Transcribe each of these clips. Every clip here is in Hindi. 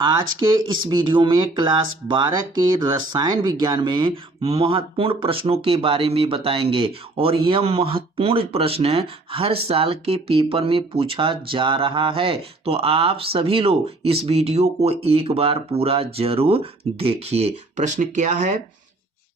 आज के इस वीडियो में क्लास 12 के रसायन विज्ञान में महत्वपूर्ण प्रश्नों के बारे में बताएंगे और यह महत्वपूर्ण प्रश्न हर साल के पेपर में पूछा जा रहा है। तो आप सभी लोग इस वीडियो को एक बार पूरा जरूर देखिए। प्रश्न क्या है?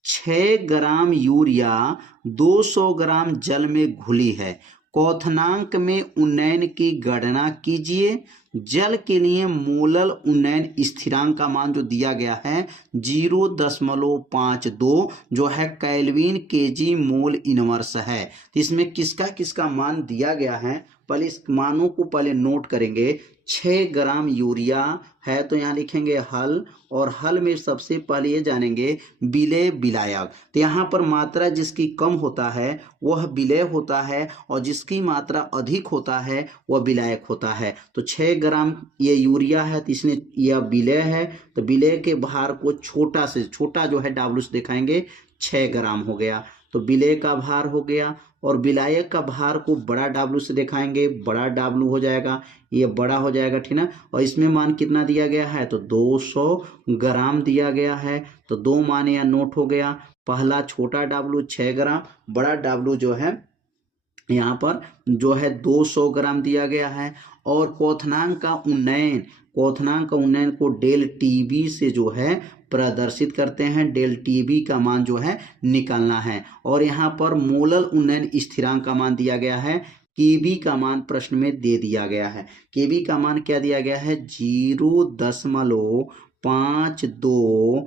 6 ग्राम यूरिया 200 ग्राम जल में घुली है। क्वथनांक में उन्नयन की गणना कीजिए। जल के लिए मोलल उन्नयन स्थिरांक का मान जो दिया गया है 0.52 जो है केल्विन केजी मोल इनवर्स है। तो इसमें किसका किसका मान दिया गया है, पहले इस मानों को पहले नोट करेंगे। 6 ग्राम यूरिया है तो यहाँ लिखेंगे हल, और हल में सबसे पहले ये जानेंगे विलेय विलायक। तो यहाँ पर मात्रा जिसकी कम होता है वह विलेय होता है और जिसकी मात्रा अधिक होता है वह विलायक होता है। तो 6 ग्राम ये यूरिया है तो इसमें यह विलेय है, तो विलेय के भार को छोटा से छोटा जो है डब्ल्यू से दिखाएंगे, 6 ग्राम हो गया तो विलेय का भार हो गया, और विलायक का भार को बड़ा डब्ल्यू से दिखाएंगे, बड़ा डब्ल्यू हो जाएगा, ये बड़ा हो जाएगा, ठीक ना। और इसमें मान कितना दिया गया है तो 200 ग्राम दिया गया है, तो दो मान यहाँ नोट हो गया। पहला छोटा डब्ल्यू 6 ग्राम, बड़ा डब्ल्यू जो है यहाँ पर जो है 200 ग्राम दिया गया है। और क्वथनांक का उन्नयन को डेल टीबी से जो है प्रदर्शित करते हैं। डेल टीबी का मान जो है निकालना है, और यहाँ पर मोलल उन्नयन स्थिरांक का मान दिया गया है। केबी का मान प्रश्न में दे दिया गया है। केबी का मान क्या दिया गया है 0.52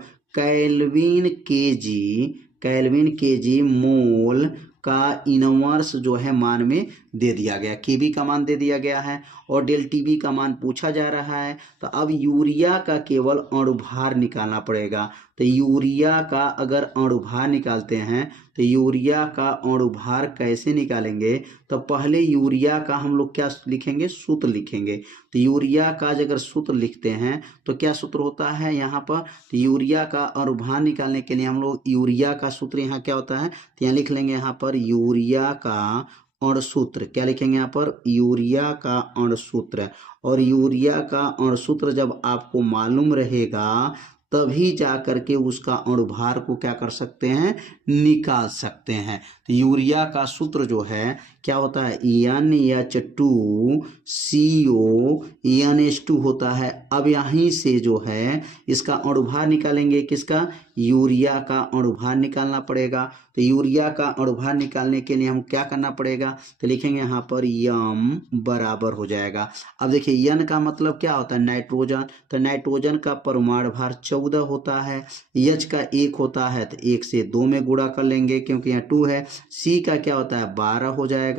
केल्विन केजी मोल का इनवर्स जो है मान में दे दिया गया। केबी का मान दे दिया गया है और डेल टीबी का मान पूछा जा रहा है। तो अब यूरिया का केवल अणुभार निकालना पड़ेगा। तो यूरिया का अगर अणुभार निकालते हैं तो यूरिया का अणुभार कैसे निकालेंगे, तो पहले यूरिया का हम लोग क्या लिखेंगे, सूत्र लिखेंगे। तो यूरिया का अगर सूत्र लिखते हैं तो क्या सूत्र होता है यहाँ पर, तो यूरिया का अणुभार निकालने के लिए हम लोग यूरिया का सूत्र यहाँ क्या होता है, तो यहाँ लिख लेंगे यहाँ पर यूरिया का अणुसूत्र। क्या लिखेंगे यहाँ पर, यूरिया का अणुसूत्र। और यूरिया का अणुसूत्र जब आपको मालूम रहेगा तभी जा करके उसका अणुभार को क्या कर सकते हैं, निकाल सकते हैं। तो यूरिया का सूत्र जो है क्या होता है NH2CO होता है। अब यहीं से जो है इसका अणुभार निकालेंगे, किसका, यूरिया का अणुभार निकालना पड़ेगा। तो यूरिया का अणुभार निकालने के लिए हम क्या करना पड़ेगा, तो लिखेंगे यहाँ पर यम बराबर हो जाएगा। अब देखिए यन का मतलब क्या होता है, नाइट्रोजन। तो नाइट्रोजन का परमाणु भार 14 होता है। एच का 1 होता है तो 1 से 2 में गुणा कर लेंगे क्योंकि यहाँ 2 है। सी का क्या होता है 12 हो जाएगा।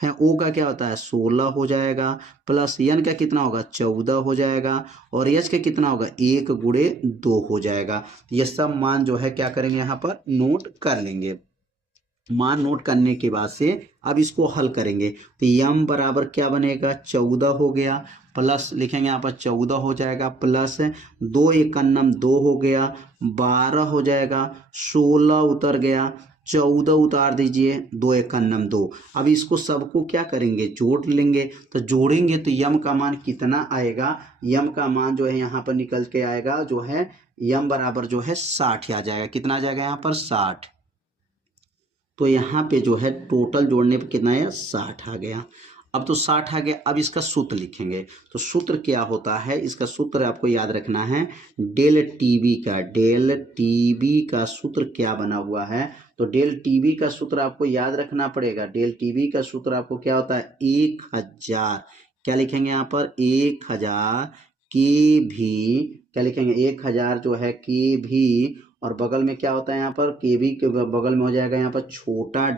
फिर ओ का क्या होता है 16 हो जाएगा, प्लस एन का कितना होगा 14 हो जाएगा, और एच का कितना होगा 1 गुणे 2 हो जाएगा। ये सब मान जो है क्या करेंगे यहाँ पर नोट कर लेंगे। मान नोट करने के बाद से अब इसको हल करेंगे तो यम बराबर क्या बनेगा 14 हो गया, प्लस लिखेंगे यहाँ पर 14 हो जाएगा, प्लस 2 एकन्नम 2 हो गया, 12 हो जाएगा, 16 उतर गया, 14 उतार दीजिए, 2 एकन्नम 2। अब इसको सबको क्या करेंगे जोड़ लेंगे। तो जोड़ेंगे तो यम का मान कितना आएगा, यम का मान जो है यहाँ पर निकल के आएगा जो है यम बराबर जो है 60 आ जाएगा। कितना आ जाएगा यहाँ पर 60। तो यहाँ पे जो है टोटल जोड़ने पे कितना है 60 आ गया। अब तो 60 आ गया, अब इसका सूत्र लिखेंगे। तो सूत्र क्या होता है, इसका सूत्र आपको याद रखना है डेल टीबी का सूत्र क्या बना हुआ है। तो डेल टीबी का सूत्र आपको याद रखना पड़ेगा। डेल टीबी का सूत्र आपको क्या होता है 1000। क्या लिखेंगे यहाँ पर 1000 के भी, क्या लिखेंगे 1000 जो है के भी, और बगल में क्या होता है यहाँ पर के भी के बगल में हो जाएगा यहाँ पर छोटा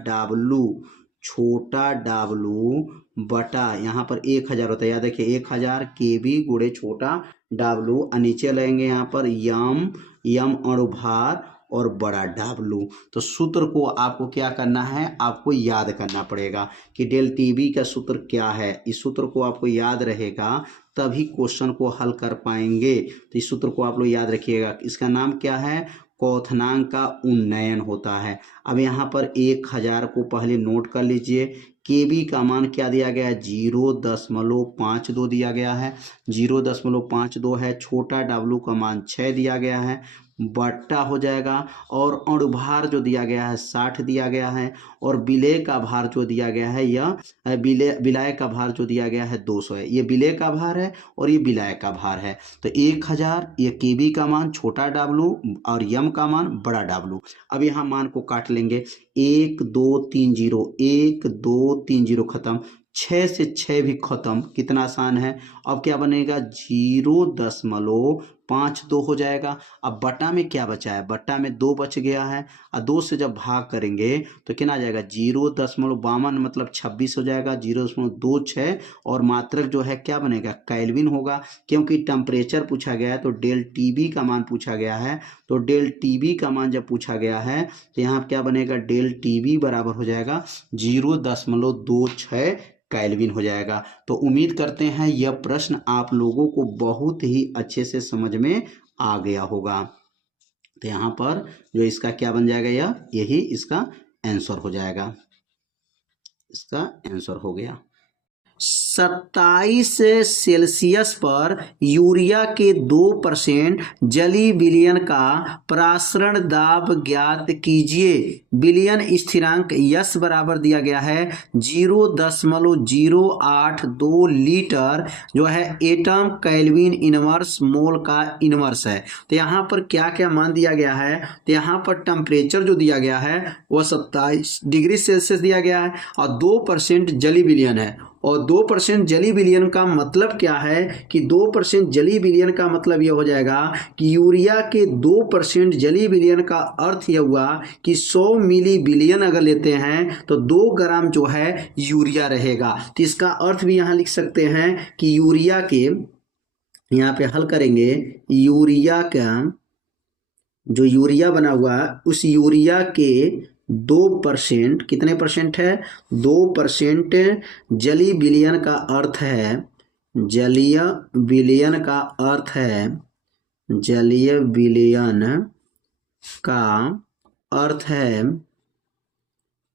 डाब्लू बटा यहाँ पर 1000 होता है। याद रखिए 1000 के भी गुणे छोटा डाब्लू, और नीचे लेंगे यहाँ पर यम अणुभार और बड़ा डाब्लू। तो सूत्र को आपको क्या करना है, आपको याद करना पड़ेगा कि डेल टीबी का सूत्र क्या है। इस सूत्र को आपको याद रहेगा तभी क्वेश्चन को हल कर पाएंगे। तो इस सूत्र को आप लोग याद रखिएगा। इसका नाम क्या है, क्वथनांक का उन्नयन होता है। अब यहाँ पर 1000 को पहले नोट कर लीजिए, Kb का मान क्या दिया गया है, 0.52 दिया गया है, 0.52 है। छोटा W का मान 6 दिया गया है, बट्टा हो जाएगा। और अणुभार जो दिया गया है 60 दिया गया है, और विलेय का भार जो दिया गया है यह विलायक का भार जो दिया गया है 200 है। ये विलेय का भार है और ये विलायक का भार है। तो 1000 ये Kb का मान छोटा W और यम का मान बड़ा W। अब यहाँ मान को काट लेंगे, 1 2 3 0, 1 2 3 0 खत्म, 6 से 6 भी खत्म, कितना आसान है। अब क्या बनेगा, 0.52 हो जाएगा। अब बटा में क्या बचा है, बटा में 2 बच गया है, और 2 से जब भाग करेंगे तो कितना आ जाएगा, 0.52 मतलब 26 हो जाएगा, 0.26। और मात्रक जो है क्या बनेगा, केल्विन होगा, क्योंकि टेम्परेचर पूछा गया है तो डेल टीबी का मान पूछा गया है। तो डेल टीबी का मान जब पूछा गया है तो यहाँ क्या बनेगा, डेल टीबी बराबर हो जाएगा 0.26 केल्विन हो जाएगा। तो उम्मीद करते हैं यह प्रश्न आप लोगों को बहुत ही अच्छे से समझ में आ गया होगा। तो यहाँ पर जो इसका क्या बन जाएगा, यही इसका आंसर हो जाएगा, इसका आंसर हो गया। 27 सेल्सियस पर यूरिया के 2% जलीय विलयन का प्रासरण दाब ज्ञात कीजिए। विलयन स्थिरांक यस बराबर दिया गया है 0.082 लीटर जो है एटम केल्विन इनवर्स मोल का इनवर्स है। तो यहाँ पर क्या क्या मान दिया गया है, तो यहाँ पर टेम्परेचर जो दिया गया है वह 27 डिग्री सेल्सियस दिया गया है, और 2% जलीय विलयन है। और 2% जलीय विलयन का मतलब क्या है कि 2% जलीय विलयन का मतलब यह हो जाएगा कि यूरिया के 2% जलीय विलयन का अर्थ यह हुआ कि 100 मिली विलयन अगर लेते हैं तो 2 ग्राम जो है यूरिया रहेगा। तो इसका अर्थ भी यहाँ लिख सकते हैं कि यूरिया के, यहाँ पे हल करेंगे, यूरिया का जो यूरिया बना हुआ उस यूरिया के 2% कितने परसेंट है, 2% जलीय विलयन का अर्थ है, जलीय विलयन का अर्थ है, जलीय विलयन का अर्थ है,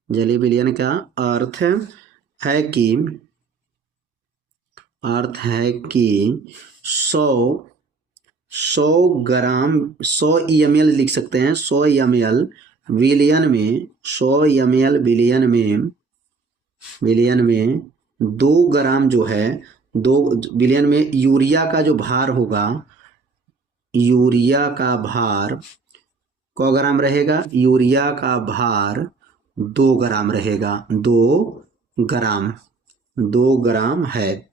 जलीय विलयन का अर्थ है कि 100 ग्राम 100 ml लिख सकते हैं, 100 ml विलयन में, 100 ml विलयन में 2 ग्राम जो है, 2 विलयन में यूरिया का जो भार होगा, यूरिया का भार क ग्राम रहेगा, यूरिया का भार 2 ग्राम रहेगा, 2 ग्राम है।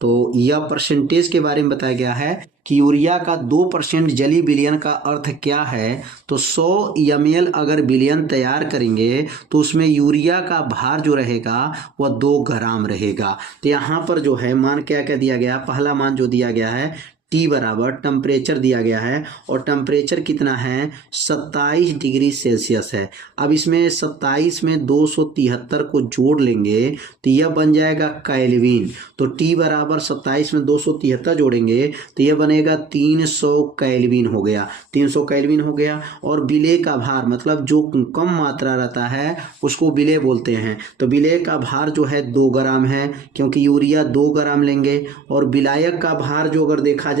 तो यह परसेंटेज के बारे में बताया गया है कि यूरिया का 2% जलीय विलयन का अर्थ क्या है। तो 100 ml अगर विलयन तैयार करेंगे तो उसमें यूरिया का भार जो रहेगा वह 2 ग्राम रहेगा। तो यहाँ पर जो है मान क्या क्या दिया गया, पहला मान जो दिया गया है T बराबर टेम्परेचर दिया गया है, और टेम्परेचर कितना है 27 डिग्री सेल्सियस है। अब इसमें 27 में 273 को जोड़ लेंगे तो यह बन जाएगा केल्विन। तो T बराबर 27 में 273 जोड़ेंगे तो यह बनेगा 300 केल्विन हो गया, 300 केल्विन हो गया। और विलेय का भार मतलब जो कम मात्रा रहता है उसको विलेय बोलते हैं। तो विलेय का भार जो है 2 ग्राम है, क्योंकि यूरिया 2 ग्राम लेंगे। और विलायक का भार जो अगर देखा जाए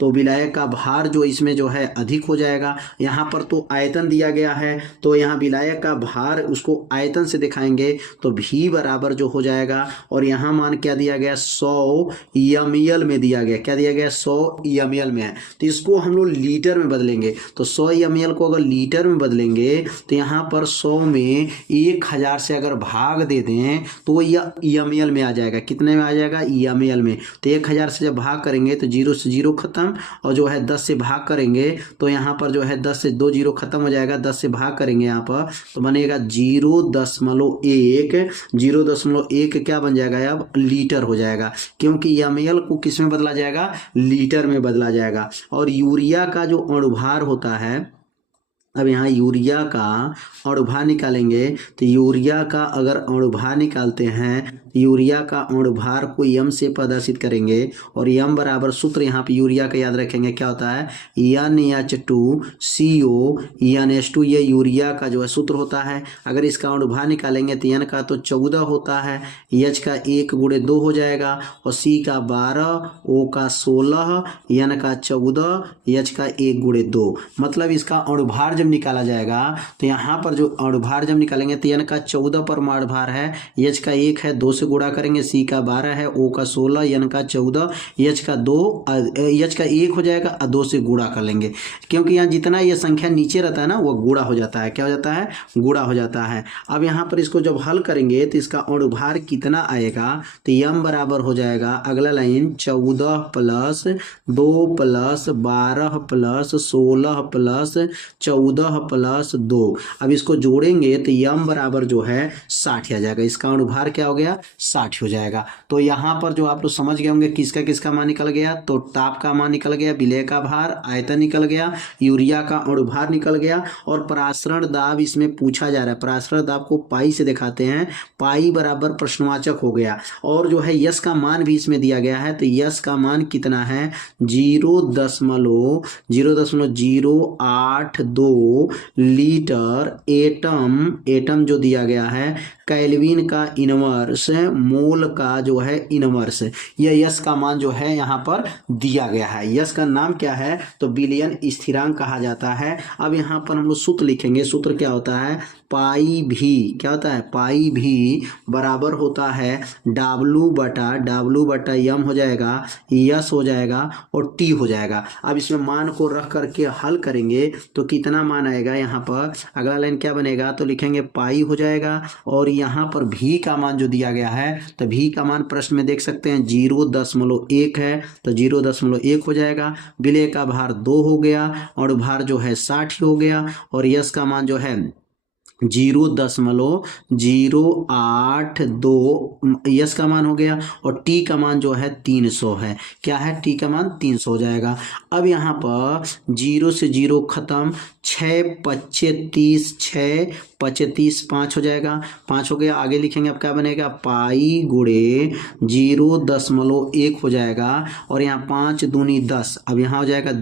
तो विलायक का भार जो इसमें जो है अधिक हो जाएगा। यहाँ पर तो आयतन दिया गया है तो यहाँ विलायक का भार उसको आयतन से दिखाएंगे तो V बराबर जो हो जाएगा। और यहाँ मान क्या दिया गया 100 ml में दिया गया, क्या दिया गया 100 ml में है, तो इसको हम लोग लीटर में बदलेंगे। तो 100 ml को अगर लीटर में बदलेंगे तो यहाँ पर 100 में 1000 से अगर भाग दे दें तो यह ml में आ जाएगा, कितने में आ जाएगा ml में। तो 1000 से जब भाग करेंगे तो 0 से 0 खत्म, और जो है 10 से भाग करेंगे तो यहाँ पर जो है 10 से 2 0 खत्म हो जाएगा, 10 से भाग करेंगे यहाँ पर तो बनेगा 0.1, 0.1 क्या बन जाएगा अब लीटर हो जाएगा, क्योंकि ml को किस में बदला जाएगा, लीटर में बदला जाएगा। और यूरिया का जो अणुभार होता है, अब यहाँ यूरिया का अणुभार निकालेंगे तो यूरिया का अगर अणुभार निकालते हैं यूरिया का अणुभार को यम से प्रदर्शित करेंगे और यम बराबर सूत्र यहाँ पे यूरिया का याद रखेंगे क्या होता है NH2CO NH2 ये यूरिया का जो है सूत्र होता है। अगर इसका अणुभार निकालेंगे तो N का तो 14 होता है, H का 1 गुणे 2 हो जाएगा और C का 12, O का 16, N का 14, H का 1 गुणे 2। मतलब इसका अणुभार जब निकाला जाएगा तो यहाँ पर जो अणुभार जब निकालेंगे तो N का 14 परमाणु भार है, H का 1 है 2 से गुणा करेंगे, C का 12 है, O का 16, N का 14, H का 2, H का 1 हो जाएगा और 2 से गुणा कर लेंगे क्योंकि यहाँ जितना ये संख्या नीचे रहता है ना वो गुणा हो जाता है। क्या हो जाता है? गुणा हो जाता है। अब यहाँ पर इसको जब हल करेंगे तो इसका अणुभार कितना आएगा तो यम बराबर हो जाएगा अगला line 14 plus 2 plus 12 plus 16 plus 14 plus 2। अब इसको जोड़ेंगे तो यम बराबर जो है 60 आ जाएगा। इसका अणुभार क्या हो गया? 60 हो जाएगा। तो यहाँ पर जो आप लोग समझ गए होंगे किसका किसका मान निकल गया, तो ताप का मान निकल गया, विलय का भार, आयतन निकल गया, यूरिया का अणुभार निकल गया और परासरण दाब इसमें पूछा जा रहा है। परासरण दाब को पाई से दिखाते हैं, पाई बराबर प्रश्नवाचक हो गया और जो है यस का मान भी इसमें दिया गया है। तो यस का मान कितना है 0.082 लीटर एटम जो दिया गया है, केल्विन का इनवर्स, मोल का जो है इनवर्स, यह यस का मान जो है यहाँ पर दिया गया है। यस का नाम क्या है तो विलयन स्थिरांक कहा जाता है। अब यहाँ पर हम लोग सूत्र लिखेंगे। सूत्र क्या होता है पाई भी, क्या होता है पाई भी बराबर होता है W बटा यम हो जाएगा, यस हो जाएगा और टी हो जाएगा। अब इसमें मान को रख करके हल करेंगे तो कितना मान आएगा यहाँ पर, अगला लाइन क्या बनेगा तो लिखेंगे पाई हो जाएगा और यहाँ पर भी का मान जो दिया गया है तो भी का मान प्रश्न में देख सकते हैं 0.1 है तो 0.1 हो जाएगा। विलय का भार 2 हो गया और भार जो है 60 हो गया और यस का मान जो है 0.082 यस का मान हो गया और टी का मान जो है 300 है। क्या है टी का मान 300 हो जाएगा। अब यहाँ पर 0 से 0 खत्म, 6 पच्चे 30, 6 पच्चे 30, 5 हो जाएगा, 5 हो गया। आगे लिखेंगे अब क्या बनेगा पाई गुणे 0.1 हो जाएगा और यहाँ 5 दूनी 10। अब यहाँ हो जाएगा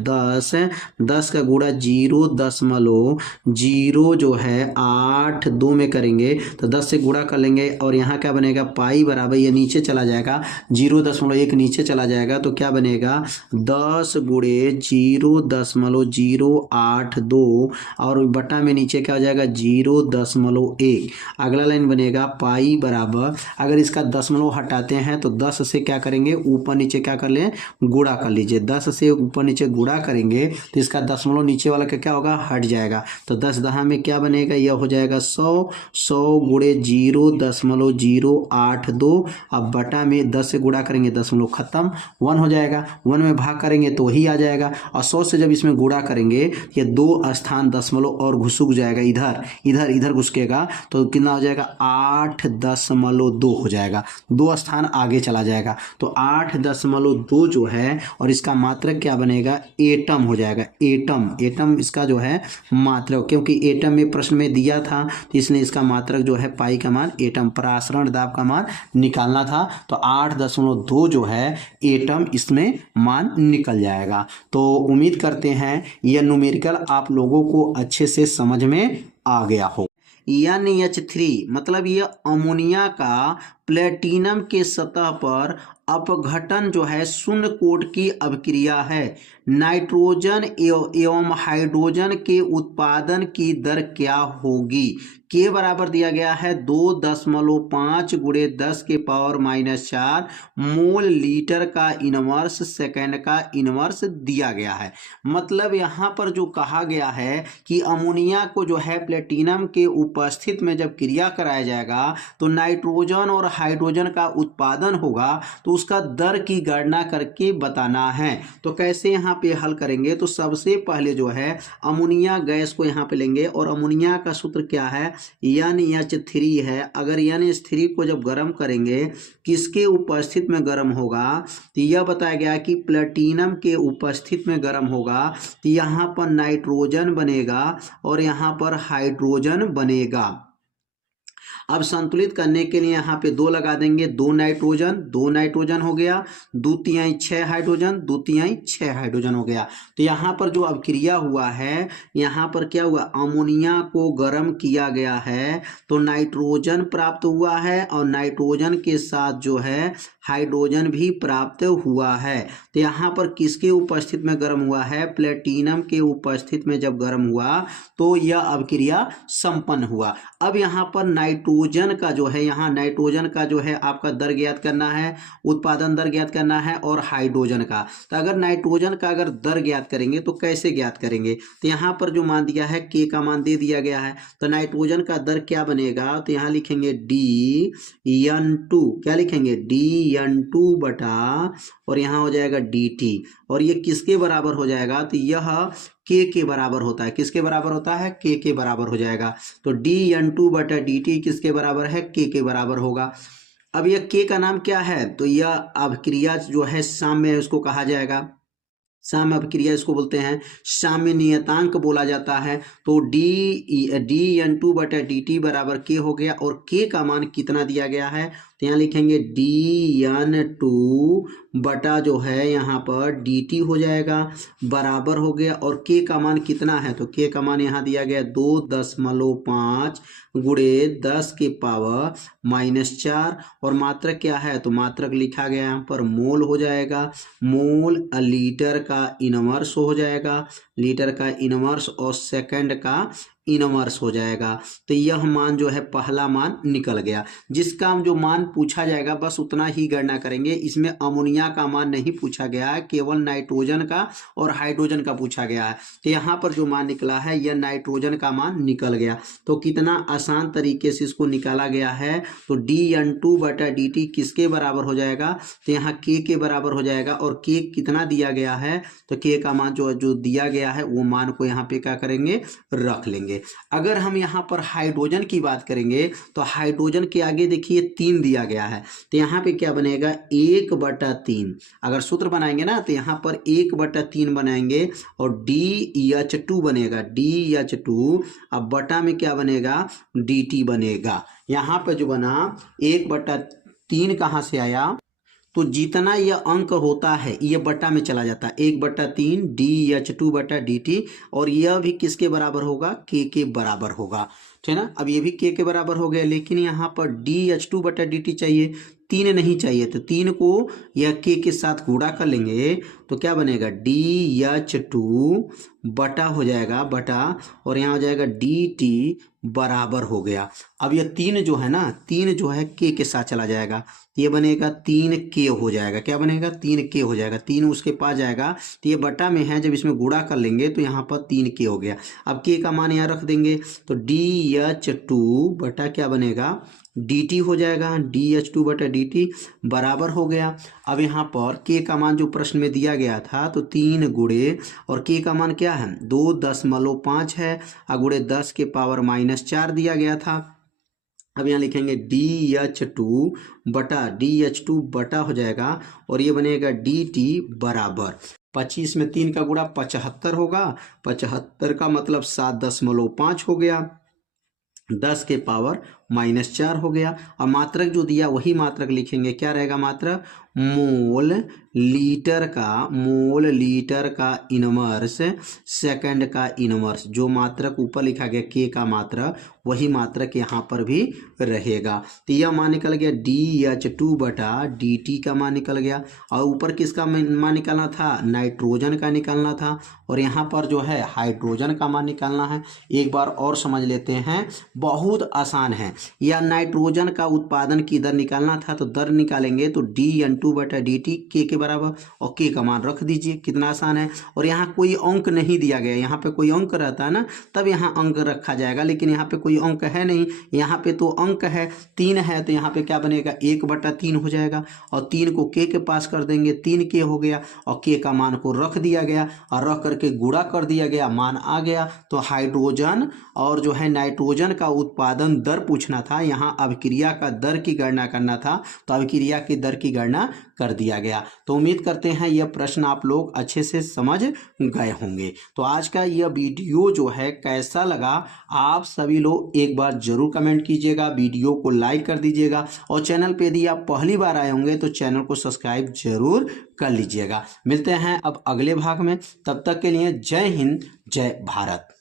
10 का गुणा 0.0 जो है 8 2 में करेंगे तो 10 से गुणा कर लेंगे और यहाँ क्या बनेगा पाई बराबर ये नीचे चला जाएगा 0.1 नीचे चला जाएगा तो क्या बनेगा 10 गुणे 0.082 और बटा में नीचे क्या हो जाएगा 0.1। अगला लाइन बनेगा पाई बराबर, अगर इसका दशमलव हटाते हैं तो 10 से क्या करेंगे ऊपर नीचे क्या कर लें गुणा कर लीजिए। 10 से ऊपर नीचे गुणा करेंगे तो इसका दशमलव नीचे वाला का क्या होगा हट जाएगा तो 10 दहा में क्या बनेगा यह हो जाएगा 100 गुणे 0.082। अब बटा में 10 से गुणा करेंगे दशमलव खत्म 1 हो जाएगा, 1 में भाग करेंगे तो ही आ जाएगा और 100 से जब इसमें गुणा करेंगे ये 2 स्थान दशमलव और घुसुक जाएगा, इधर घुसकेगा तो कितना हो जाएगा 8.2 हो जाएगा, 2 स्थान आगे चला जाएगा तो 8.2 जो है और इसका मात्रक क्या बनेगा एटम हो जाएगा। एटम इसका जो है मात्रक, क्योंकि एटम में प्रश्न में दिया था तो इसलिए इसका मात्रक जो है पाई का मान एटम, परासरण दाब का मान निकालना था तो 8.2 जो है एटम इसमें मान निकल जाएगा। तो उम्मीद करते हैं यह न्यूमेरिकल आप लोगों को अच्छे से समझ में आ गया हो। NH3 मतलब यह अमोनिया का प्लेटिनम के सतह पर अपघटन जो है शून्य कोट की अभिक्रिया है। नाइट्रोजन एवं हाइड्रोजन के उत्पादन की दर क्या होगी। के बराबर दिया गया है 2.5 गुणे 10 के पावर -4 मोल लीटर का इनवर्स सेकेंड का इनवर्स दिया गया है। मतलब यहाँ पर जो कहा गया है कि अमोनिया को जो है प्लेटिनम के उपस्थित में जब क्रिया कराया जाएगा तो नाइट्रोजन और हाइड्रोजन का उत्पादन होगा तो उसका दर की गणना करके बताना है। तो कैसे यहाँ पे हल करेंगे तो सबसे पहले जो है अमोनिया गैस को यहाँ पे लेंगे और अमोनिया का सूत्र क्या है NH3 है। अगर NH3 को जब गर्म करेंगे किसके उपस्थित में गर्म होगा तो यह बताया गया कि प्लेटिनम के उपस्थित में गर्म होगा तो यहाँ पर नाइट्रोजन बनेगा और यहाँ पर हाइड्रोजन बनेगा। अब संतुलित करने के लिए यहाँ पे 2 लगा देंगे, 2 नाइट्रोजन हो गया, 2 तिहाई 6 हाइड्रोजन, 2 तिहाई 6 हाइड्रोजन हो गया। तो यहाँ पर जो अभिक्रिया हुआ है, यहाँ पर क्या हुआ, अमोनिया को गर्म किया गया है तो नाइट्रोजन प्राप्त हुआ है और नाइट्रोजन के साथ जो है हाइड्रोजन भी प्राप्त हुआ है। तो यहाँ पर किसके उपस्थित में गर्म हुआ है, प्लेटिनम के उपस्थित में जब गर्म हुआ तो यह अभिक्रिया संपन्न हुआ। अब यहाँ पर नाइट्रोजन का जो है, यहाँ नाइट्रोजन का जो है आपका दर ज्ञात करना है, उत्पादन दर ज्ञात करना है और हाइड्रोजन का। तो अगर नाइट्रोजन का अगर दर ज्ञात करेंगे तो कैसे ज्ञात करेंगे, तो यहाँ पर जो मान दिया है के का मान दे दिया गया है, तो नाइट्रोजन का दर क्या बनेगा, तो यहाँ लिखेंगे DN2, क्या लिखेंगे DN2 बटा और यहाँ हो जाएगा DT, और ये किसके बराबर हो जाएगा, तो यह के बराबर होता है, किसके बराबर होता है, के बराबर हो जाएगा। तो DN2 बटा DT किसके बराबर है, के बराबर होगा। अब यह के का नाम क्या है, तो यह अभिक्रिया जो है साम्य है, उसको कहा जाएगा साम्य अभिक्रिया, इसको बोलते हैं साम्य नियतांक बोला जाता है। तो DN2 बटा DT बराबर के हो गया, और के का मान कितना दिया गया है, तो यहाँ लिखेंगे DN2 बटा जो है यहाँ पर DT हो जाएगा, बराबर हो गया, और के का मान कितना है, तो के का मान यहाँ दिया गया 2.5 गुणे 10 के पावर -4, और मात्रक क्या है, तो मात्रक लिखा गया यहाँ पर मोल हो जाएगा, मोल लीटर का इनवर्स हो जाएगा, लीटर का इनवर्स और सेकंड का इनवर्स हो जाएगा। तो यह मान जो है पहला मान निकल गया। जिसका जो मान पूछा जाएगा बस उतना ही गणना करेंगे, इसमें अमोनिया का मान नहीं पूछा गया है, केवल नाइट्रोजन का और हाइड्रोजन का पूछा गया है। तो यहाँ पर जो मान निकला है यह नाइट्रोजन का मान निकल गया। तो कितना आसान तरीके से इसको निकाला गया है, तो DN2 बटा DT किसके बराबर हो जाएगा, तो यहाँ के बराबर हो जाएगा, और के कितना दिया गया है, तो के का मान जो दिया गया है वो मान को यहाँ पे क्या करेंगे, रख लेंगे। अगर हम यहाँ पर हाइड्रोजन की बात करेंगे तो हाइड्रोजन के आगे देखिए 3 दिया गया है, तो यहाँ पे क्या बनेगा 1/3। अगर सूत्र बनाएंगे ना तो यहाँ पर 1/3 बनाएंगे और DH2 बनेगा, DH2, अब बटा में क्या बनेगा DT बनेगा। यहाँ पे जो बना 1/3 कहाँ से आया, तो जितना यह अंक होता है यह बटा में चला जाता है, 1/3 DH2 बटा DT, और यह भी किसके बराबर होगा, के बराबर होगा, ठीक है ना। अब ये भी के बराबर हो गया, लेकिन यहाँ पर DH2 बटा DT चाहिए, 3 नहीं चाहिए, तो 3 को यह के साथ गुणा कर लेंगे तो क्या बनेगा DH2 बटा हो जाएगा बटा, और यहाँ हो जाएगा DT बराबर हो गया। अब यह 3 जो है ना, 3 जो है के साथ चला जाएगा, तो ये बनेगा 3K हो जाएगा, क्या बनेगा 3K हो जाएगा, 3 उसके पास जाएगा तो ये बटा में है, जब इसमें गुणा कर लेंगे तो यहाँ पर 3K हो गया। अब के का मान यहाँ रख देंगे तो DH2 बटा क्या बनेगा DT हो जाएगा, DH2 बटा DT बराबर हो गया। अब यहाँ पर के का मान जो प्रश्न में दिया गया था तो 3 गुणे, और के का मान क्या है 2.5 है, और गुणे 10 के पावर -4 दिया गया था। अब यहाँ लिखेंगे DH2 बटा हो जाएगा, और ये बनेगा DT बराबर 25 में 3 का गुणा 75 होगा, 75 का मतलब 7.5 हो गया, 10 के पावर -4 हो गया। और मात्रक जो दिया वही मात्रक लिखेंगे, क्या रहेगा मात्रक, मोल लीटर का इनवर्स सेकंड का इनवर्स, जो मात्रक ऊपर लिखा गया के का मात्रक वही मात्रक यहाँ पर भी रहेगा। तो यह मान निकल गया DH2 बटा DT का मान निकल गया, और ऊपर किसका मान निकालना था, नाइट्रोजन का निकालना था, और यहाँ पर जो है हाइड्रोजन का मान निकालना है। एक बार और समझ लेते हैं, बहुत आसान है। या नाइट्रोजन का उत्पादन की दर निकालना था तो दर निकालेंगे तो DN2 बटा DT के बराबर, और के का मान रख दीजिए, कितना आसान है। और यहाँ कोई अंक नहीं दिया गया, यहाँ पे कोई अंक रहता है ना तब यहाँ अंक रखा जाएगा, लेकिन यहाँ पे कोई अंक है नहीं, यहाँ पे तो अंक है 3 है, तो यहाँ पे क्या बनेगा 1/3 हो जाएगा, और 3 को के पास कर देंगे, 3K हो गया, और के का मान को रख दिया गया और रख करके गुणा कर दिया गया, मान आ गया। तो हाइड्रोजन और जो है नाइट्रोजन का उत्पादन दर पूछा पूछना था, यहाँ अभिक्रिया का दर की गणना करना था, तो अभिक्रिया की दर की गणना कर दिया गया। तो उम्मीद करते हैं यह प्रश्न आप लोग अच्छे से समझ गए होंगे। तो आज का यह वीडियो जो है कैसा लगा आप सभी लोग एक बार जरूर कमेंट कीजिएगा, वीडियो को लाइक कर दीजिएगा और चैनल पे यदि आप पहली बार आए होंगे तो चैनल को सब्सक्राइब जरूर कर लीजिएगा। मिलते हैं अब अगले भाग में, तब तक के लिए जय हिंद जय भारत।